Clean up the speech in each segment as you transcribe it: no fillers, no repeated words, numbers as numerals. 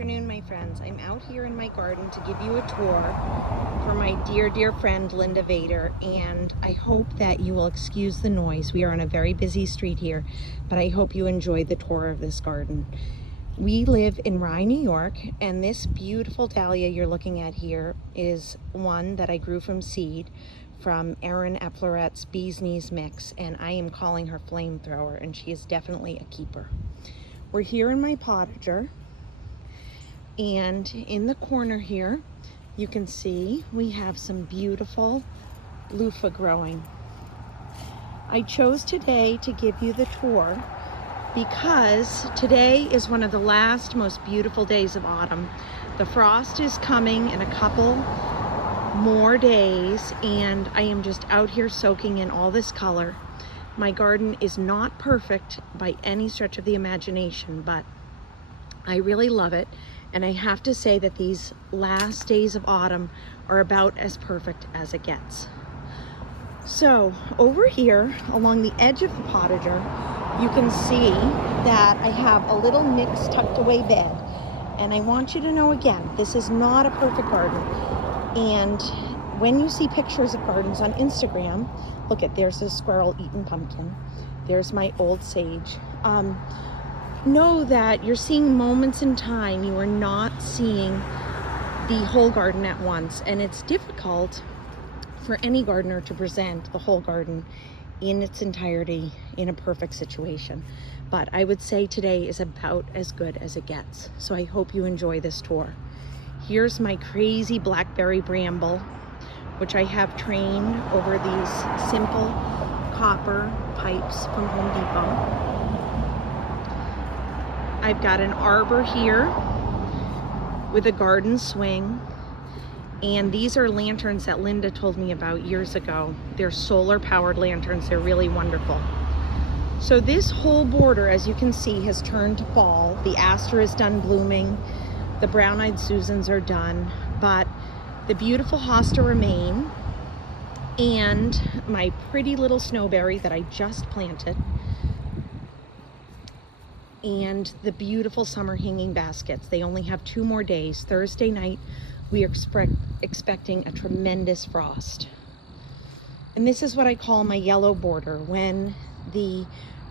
afternoon, my friends. I'm out here in my garden to give you a tour for my dear friend Linda Vater, and I hope that you will excuse the noise. We are on a very busy street here, but I hope you enjoy the tour of this garden. We live in Rye, New York, and this beautiful dahlia you're looking at here is one that I grew from seed from Erin at Florette's Bee's Knees mix, and I am calling her Flamethrower, and she is definitely a keeper. We're here in my potager, and in the corner here you can see we have some beautiful loofah growing. I chose today to give you the tour because today is one of the last most beautiful days of autumn. The frost is coming in a couple more days, and I am just out here soaking in all this color. My garden is not perfect by any stretch of the imagination, but I really love it, and I have to say that these last days of autumn are about as perfect as it gets. So over here along the edge of the potager, you can see that I have a little mix tucked away bed, and I want you to know again, this is not a perfect garden. And when you see pictures of gardens on Instagram, look at, there's a squirrel eating pumpkin. There's my old sage. Know that you're seeing moments in time. You are not seeing the whole garden at once. And it's difficult for any gardener to present the whole garden in its entirety in a perfect situation. But I would say today is about as good as it gets. So I hope you enjoy this tour. Here's my crazy blackberry bramble, which I have trained over these simple copper pipes from Home Depot. I've got an arbor here with a garden swing, and these are lanterns that Linda told me about years ago. They're solar powered lanterns. They're really wonderful. So this whole border, as you can see, has turned to fall. The aster is done blooming. The brown-eyed Susans are done, but the beautiful hosta remain, and my pretty little snowberry that I just planted, and the beautiful summer hanging baskets. They only have 2 more days. Thursday night, we are expecting a tremendous frost. And this is what I call my yellow border. When the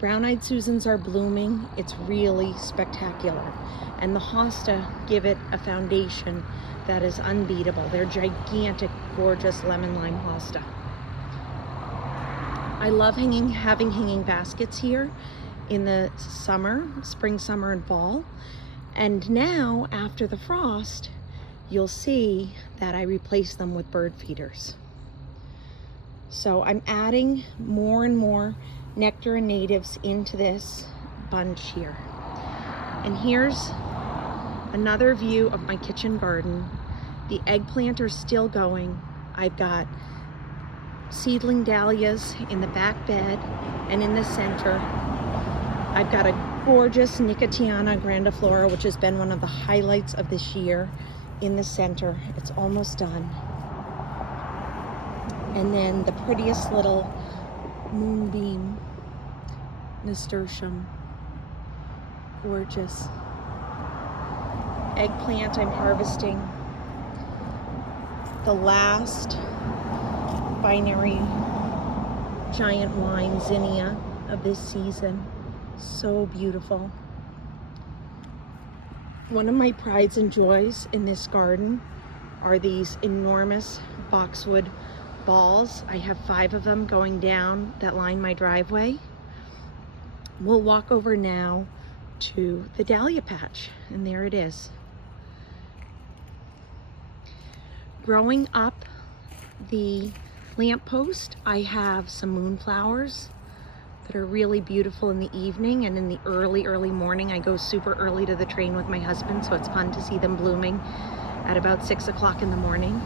brown-eyed Susans are blooming, it's really spectacular. And the hosta give it a foundation that is unbeatable. They're gigantic, gorgeous lemon lime hosta. I love having hanging baskets here in the summer, spring, summer, and fall. And now, after the frost, you'll see that I replace them with bird feeders. So I'm adding more and more nectar and natives into this bunch here. And here's another view of my kitchen garden. The eggplant are still going. I've got seedling dahlias in the back bed, and in the center I've got a gorgeous Nicotiana grandiflora, which has been one of the highlights of this year, in the center. It's almost done. And then the prettiest little moonbeam nasturtium, gorgeous. Eggplant I'm harvesting. The last binary giant wine zinnia of this season. So beautiful. One of my prides and joys in this garden are these enormous boxwood balls. I have 5 of them going down that line my driveway. We'll walk over now to the Dahlia Patch, and there it is. Growing up the lamppost, I have some moonflowers that are really beautiful in the evening, and in the early morning. I go super early to the train with my husband, so it's fun to see them blooming at about 6 o'clock in the morning.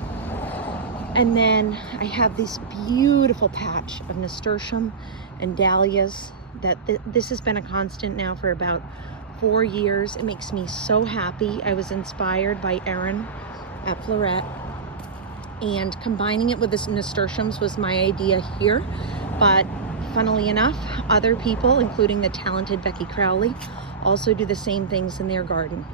And then I have this beautiful patch of nasturtium and dahlias that this has been a constant now for about 4 years. It makes me so happy. I was inspired by Erin at Florette, and combining it with the nasturtiums was my idea here, but funnily enough, other people, including the talented Becky Crowley, also do the same things in their garden.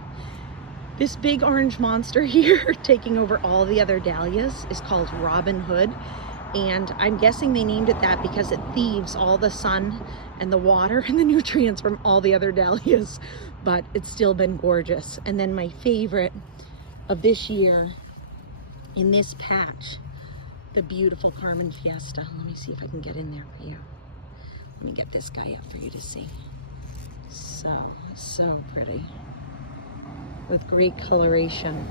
This big orange monster here taking over all the other dahlias is called Robin Hood. And I'm guessing they named it that because it thieves all the sun and the water and the nutrients from all the other dahlias, but it's still been gorgeous. And then my favorite of this year in this patch, the beautiful Carmen Fiesta. Let me see if I can get in there for you. Let me get this guy up for you to see. So pretty with great coloration.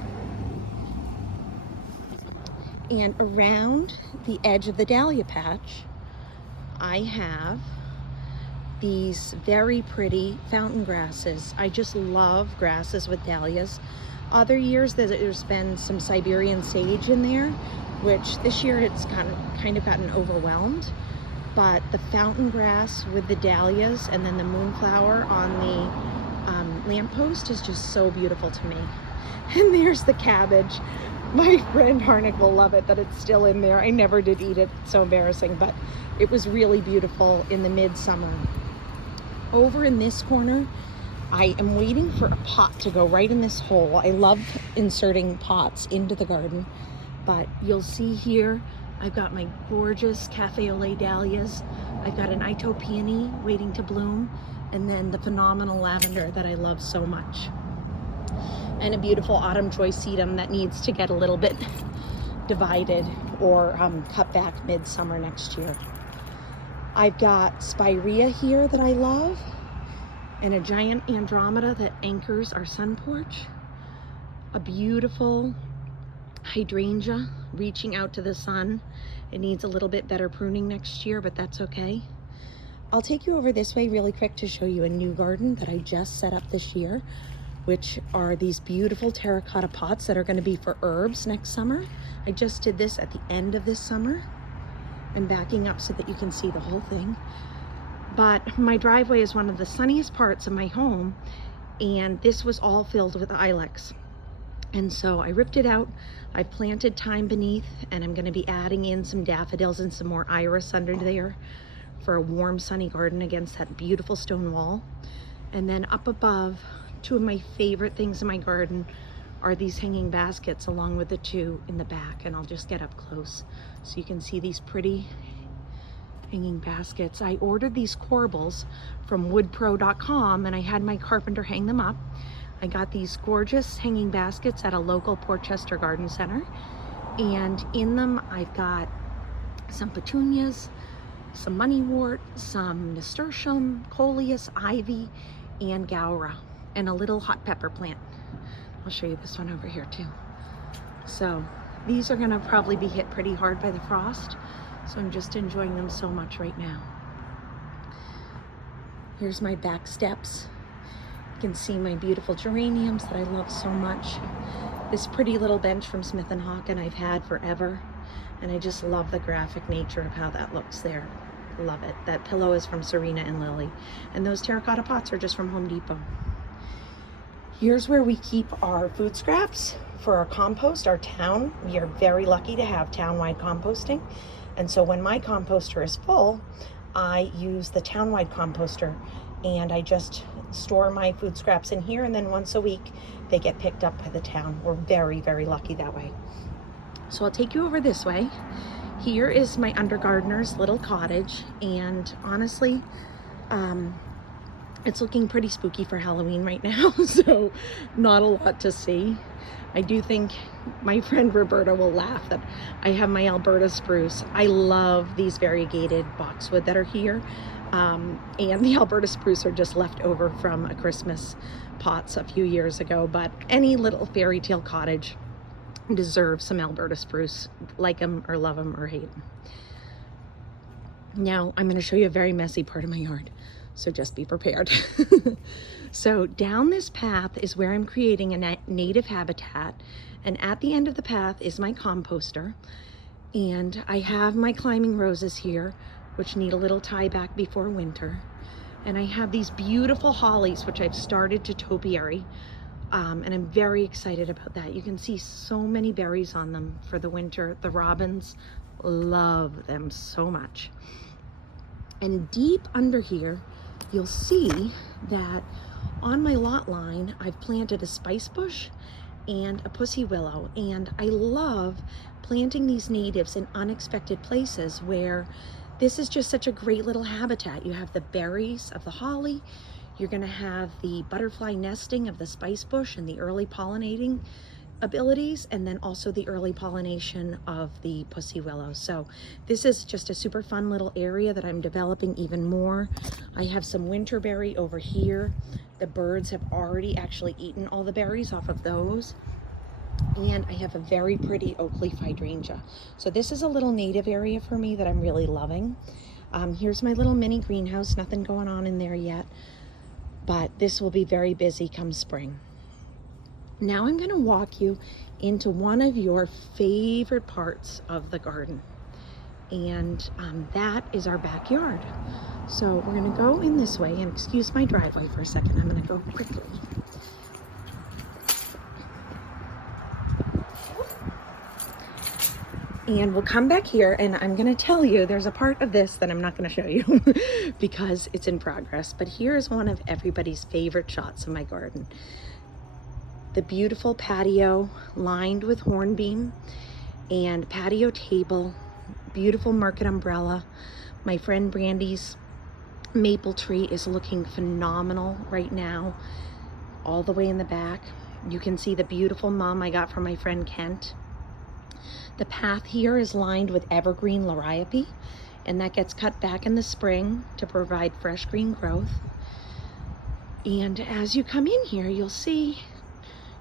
And around the edge of the Dahlia Patch, I have these very pretty fountain grasses. I just love grasses with dahlias. Other years there's been some Siberian sage in there, which this year it's kind of gotten overwhelmed. But the fountain grass with the dahlias and then the moonflower on the lamppost is just so beautiful to me. And there's the cabbage. My friend Harnick will love it that it's still in there. I never did eat it, it's so embarrassing, but it was really beautiful in the midsummer. Over in this corner, I am waiting for a pot to go right in this hole. I love inserting pots into the garden, but you'll see here, I've got my gorgeous Cafe au lait dahlias. I've got an Ito peony waiting to bloom, and then the phenomenal lavender that I love so much. And a beautiful autumn choice sedum that needs to get a little bit divided or cut back midsummer next year. I've got spirea here that I love, and a giant andromeda that anchors our sun porch. A beautiful hydrangea reaching out to the sun. It needs a little bit better pruning next year, but that's okay. I'll take you over this way really quick to show you a new garden that I just set up this year, which are these beautiful terracotta pots that are going to be for herbs next summer. I just did this at the end of this summer. I'm backing up so that you can see the whole thing. But my driveway is one of the sunniest parts of my home, and this was all filled with ilex. And so I ripped it out, I planted thyme beneath, and I'm going to be adding in some daffodils and some more iris under there for a warm sunny garden against that beautiful stone wall. And then up above, two of my favorite things in my garden are these hanging baskets along with the two in the back, and I'll just get up close so you can see these pretty hanging baskets. I ordered these corbels from woodpro.com and I had my carpenter hang them up. I got these gorgeous hanging baskets at a local Portchester garden center, and in them I've got some petunias, some moneywort, some nasturtium, coleus, ivy, and gaura, and a little hot pepper plant. I'll show you this one over here too. So these are gonna probably be hit pretty hard by the frost, so I'm just enjoying them so much right now. Here's my back steps. You can see my beautiful geraniums that I love so much. This pretty little bench from Smith & Hawken I've had forever, and I just love the graphic nature of how that looks there. Love it. That pillow is from Serena and Lily, and those terracotta pots are just from Home Depot. Here's where we keep our food scraps for our compost, our town. We are very lucky to have town-wide composting, and so when my composter is full, I use the town-wide composter, and I just store my food scraps in here, and then once a week they get picked up by the town. We're very, very lucky that way. So I'll take you over this way. Here is my undergardener's little cottage, and honestly, it's looking pretty spooky for Halloween right now, so not a lot to see. I do think my friend Roberta will laugh that I have my Alberta spruce. I love these variegated boxwood that are here, and the Alberta spruce are just left over from a Christmas pots a few years ago, but any little fairy tale cottage deserves some Alberta spruce, like them or love them or hate them. Now I'm going to show you a very messy part of my yard, so just be prepared. So down this path is where I'm creating a native habitat, and at the end of the path is my composter, and I have my climbing roses here, which need a little tie back before winter, and I have these beautiful hollies which I've started to topiary, and I'm very excited about that. You can see so many berries on them for the winter. The robins love them so much. And deep under here, you'll see that On my lot line, I've planted a spice bush and a pussy willow, and I love planting these natives in unexpected places where this is just such a great little habitat. You have the berries of the holly, you're going to have the butterfly nesting of the spice bush and the early pollinating abilities, and then also the early pollination of the pussy willow. So this is just a super fun little area that I'm developing even more. I have some winterberry over here. The birds have already actually eaten all the berries off of those. And I have a very pretty oak leaf hydrangea. So this is a little native area for me that I'm really loving. Here's my little mini greenhouse, nothing going on in there yet, but this will be very busy come spring. Now I'm going to walk you into one of your favorite parts of the garden, and that is our backyard. So we're going to go in this way, and excuse my driveway for a second, I'm going to go quickly. And we'll come back here, and I'm going to tell you there's a part of this that I'm not going to show you because it's in progress. But here's one of everybody's favorite shots of my garden. The beautiful patio lined with hornbeam and patio table, beautiful market umbrella. My friend Brandy's maple tree is looking phenomenal right now, all the way in the back. You can see the beautiful mum I got from my friend Kent. The path here is lined with evergreen liriope, and that gets cut back in the spring to provide fresh green growth. And as you come in here, you'll see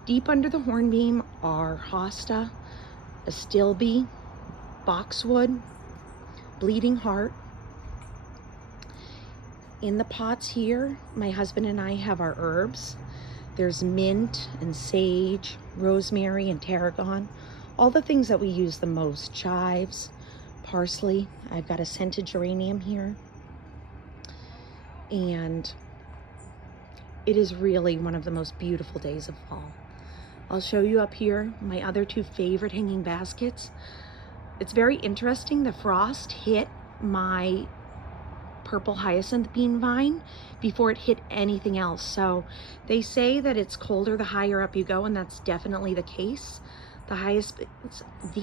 deep under the hornbeam are hosta, astilbe, boxwood, bleeding heart. In the pots here, my husband and I have our herbs. There's mint and sage, rosemary and tarragon, all the things that we use the most, chives, parsley. I've got a scented geranium here. And it is really one of the most beautiful days of fall. I'll show you up here my other two favorite hanging baskets. It's very interesting. The frost hit my purple hyacinth bean vine before it hit anything else. So they say that it's colder the higher up you go, and that's definitely the case. The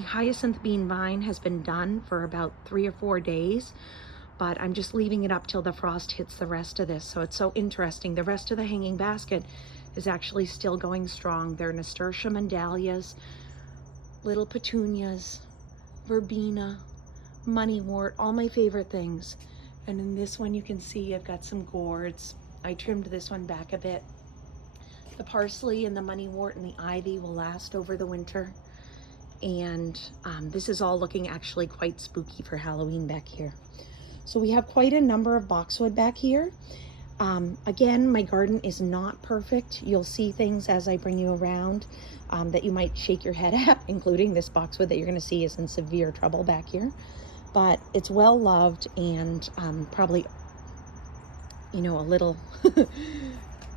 hyacinth bean vine has been done for about 3 or 4 days, but I'm just leaving it up till the frost hits the rest of this. So it's so interesting. The rest of the hanging basket is actually still going strong. They're nasturtium and dahlias, little petunias, verbena, moneywort, all my favorite things. And in this one you can see I've got some gourds. I trimmed this one back a bit. The parsley and the moneywort and the ivy will last over the winter. And this is all looking actually quite spooky for Halloween back here. So we have quite a number of boxwood back here. Again, my garden is not perfect. You'll see things as I bring you around that you might shake your head at, including this boxwood that you're going to see is in severe trouble back here. But it's well loved and probably, you know, a little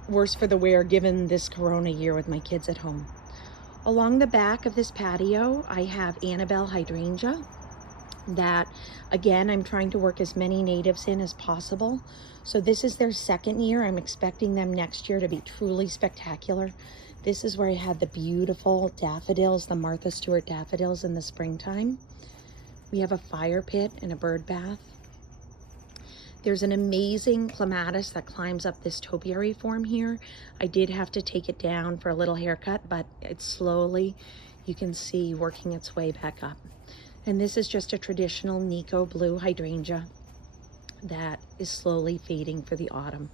worse for the wear given this corona year with my kids at home. Along the back of this patio, I have Annabelle hydrangea that, again, I'm trying to work as many natives in as possible. So this is their second year. I'm expecting them next year to be truly spectacular. This is where I had the beautiful daffodils, the Martha Stewart daffodils in the springtime. We have a fire pit and a bird bath. There's an amazing clematis that climbs up this topiary form here. I did have to take it down for a little haircut, but it's slowly, you can see, working its way back up. And this is just a traditional Nico blue hydrangea that is slowly fading for the autumn.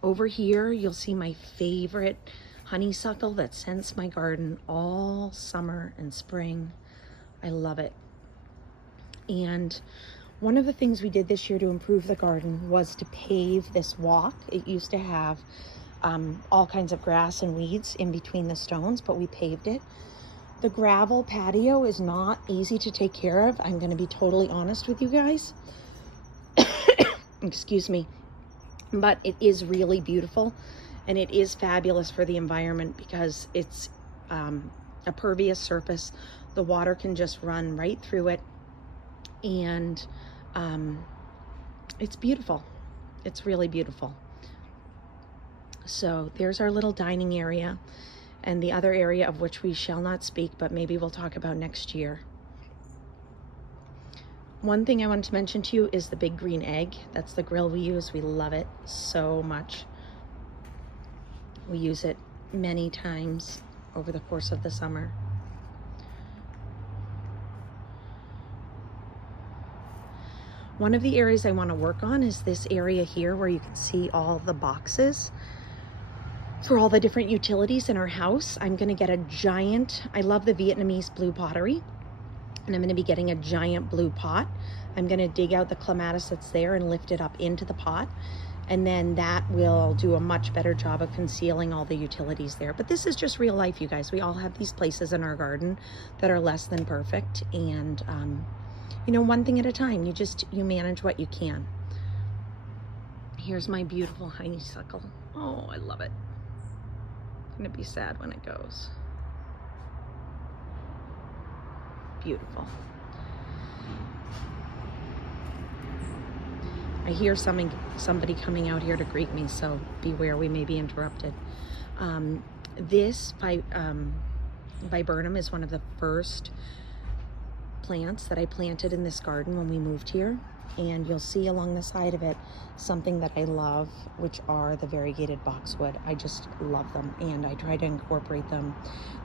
Over here, you'll see my favorite honeysuckle that scents my garden all summer and spring. I love it. And one of the things we did this year to improve the garden was to pave this walk. It used to have all kinds of grass and weeds in between the stones, but we paved it. The gravel patio is not easy to take care of. I'm going to be totally honest with you guys. Excuse me. But it is really beautiful, and it is fabulous for the environment because it's a pervious surface. The water can just run right through it, and it's beautiful. It's really beautiful. So there's our little dining area, and the other area of which we shall not speak, but maybe we'll talk about next year. One thing I wanted to mention to you is the big green egg. That's the grill we use. We love it so much. We use it many times over the course of the summer. One of the areas I want to work on is this area here where you can see all the boxes for all the different utilities in our house. I'm going to get a giant, I love the Vietnamese blue pottery, and I'm going to be getting a giant blue pot. I'm going to dig out the clematis that's there and lift it up into the pot, and then that will do a much better job of concealing all the utilities there. But this is just real life, you guys. We all have these places in our garden that are less than perfect, and you know, one thing at a time. You manage what you can. Here's my beautiful honeysuckle. Oh, I love it. I'm gonna be sad when it goes. Beautiful. I hear somebody coming out here to greet me, so beware, we may be interrupted. This viburnum is one of the first plants that I planted in this garden when we moved here, and you'll see along the side of it something that I love, which are the variegated boxwood. I just love them, and I try to incorporate them.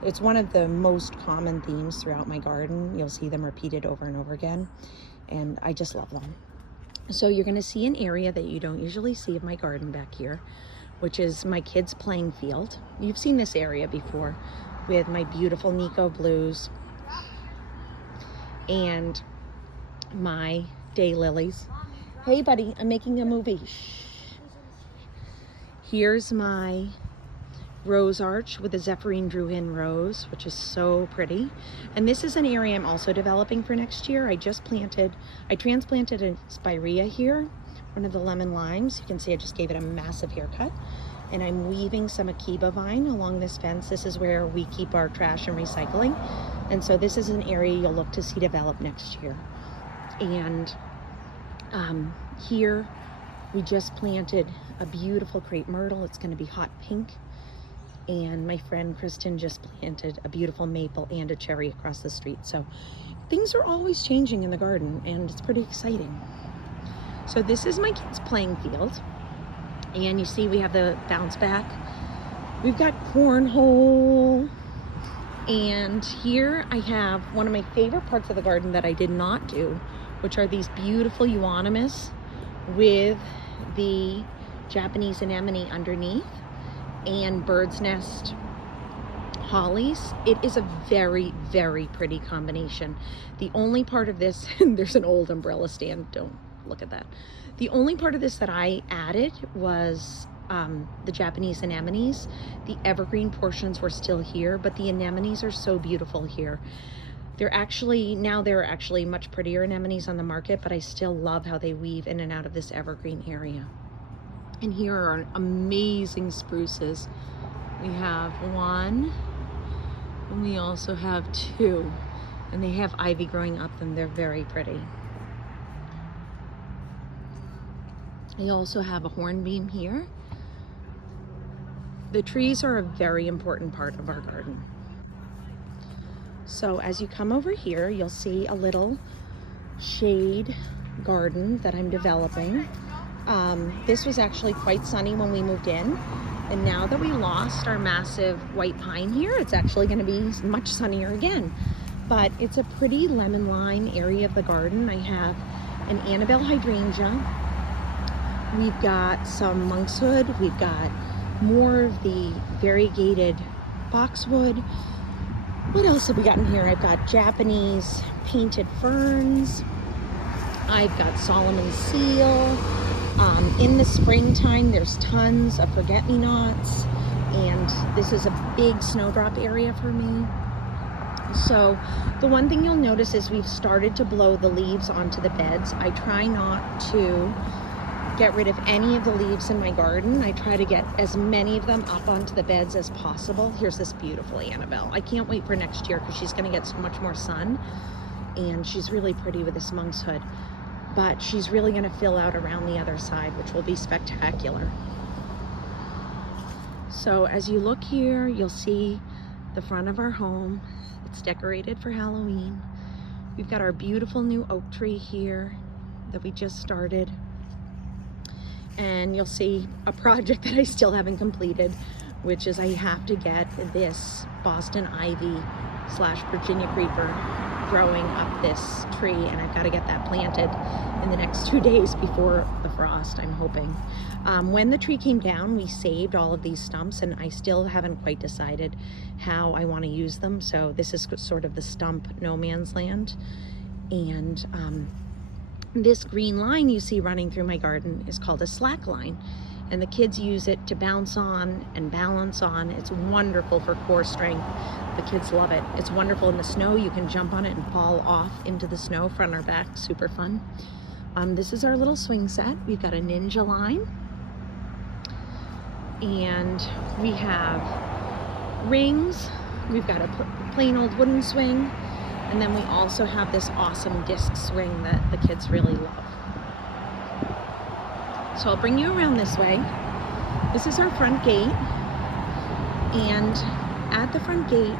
It's one of the most common themes throughout my garden. You'll see them repeated over and over again, and I just love them. So you're going to see an area that you don't usually see of my garden back here, which is my kids' playing field. You've seen this area before with my beautiful Nico blues and my daylilies. Hey buddy, I'm making a movie. Shh. Here's my rose arch with a Zephyrine Druin rose, which is so pretty. And this is an area I'm also developing for next year. I transplanted a spirea here, one of the lemon limes. You can see I just gave it a massive haircut. And I'm weaving some Akiba vine along this fence. This is where we keep our trash and recycling. And so this is an area you'll look to see develop next year. And here we just planted a beautiful crepe myrtle. It's going to be hot pink. And my friend Kristen just planted a beautiful maple and a cherry across the street. So things are always changing in the garden, and it's pretty exciting. So this is my kids' playing field. And you see we have the bounce back. We've got cornhole. And here I have one of my favorite parts of the garden that I did not do, which are these beautiful euonymus with the Japanese anemone underneath and bird's nest hollies. It is a very, very pretty combination. The only part of this, there's an old umbrella stand, don't look at that. The only part of this that I added was the Japanese anemones. The evergreen portions were still here, but the anemones are so beautiful here. There are actually much prettier anemones on the market, but I still love how they weave in and out of this evergreen area. And here are amazing spruces. We have one, and we also have two, and they have ivy growing up them. They're very pretty. I also have a hornbeam here. The trees are a very important part of our garden. So as you come over here, you'll see a little shade garden that I'm developing. This was actually quite sunny when we moved in, and now that we lost our massive white pine here, it's actually going to be much sunnier again. But it's a pretty lemon lime area of the garden. I have an Annabelle hydrangea. We've got some monkshood. We've got more of the variegated boxwood. What else have we got in here? I've got Japanese painted ferns. I've got Solomon seal. In the springtime, there's tons of forget-me-nots, and this is a big snowdrop area for me. So the one thing you'll notice is we've started to blow the leaves onto the beds. I try not to get rid of any of the leaves in my garden. I try to get as many of them up onto the beds as possible. Here's this beautiful Annabelle. I can't wait for next year because she's going to get so much more sun, and she's really pretty with this monkshood. But she's really going to fill out around the other side, which will be spectacular. So as you look here, you'll see the front of our home. It's decorated for Halloween. We've got our beautiful new oak tree here that we just started. And you'll see a project that I still haven't completed, which is I have to get this Boston ivy / Virginia creeper growing up this tree, and I've got to get that planted in the next 2 days before the frost, I'm hoping. When the tree came down, we saved all of these stumps, and I still haven't quite decided how I want to use them. So this is sort of the stump no man's land. And this green line you see running through my garden is called a slack line, and the kids use it to bounce on and balance on. It's wonderful for core strength. The kids love it. It's wonderful in the snow. You can jump on it and fall off into the snow, front or back. Super fun. This is our little swing set. We've got a ninja line, and we have rings. We've got a plain old wooden swing, and then we also have this awesome disc swing that the kids really love. So I'll bring you around this way. This is our front gate, and at the front gate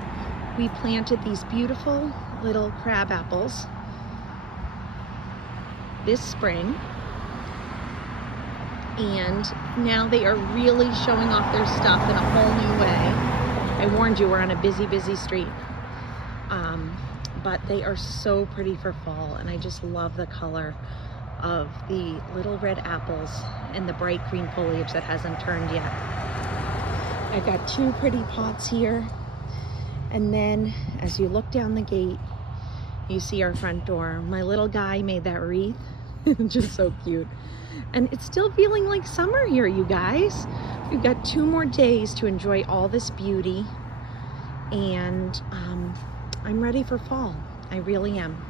we planted these beautiful little crab apples this spring, and now they are really showing off their stuff in a whole new way. I warned you, we're on a busy street, but they are so pretty for fall, and I just love the color of the little red apples and the bright green foliage that hasn't turned yet. I've got 2 pretty pots here, and then as you look down the gate, you see our front door. My little guy made that wreath. Just so cute. And it's still feeling like summer here, you guys. We've got 2 more days to enjoy all this beauty, and I'm ready for fall. I really am.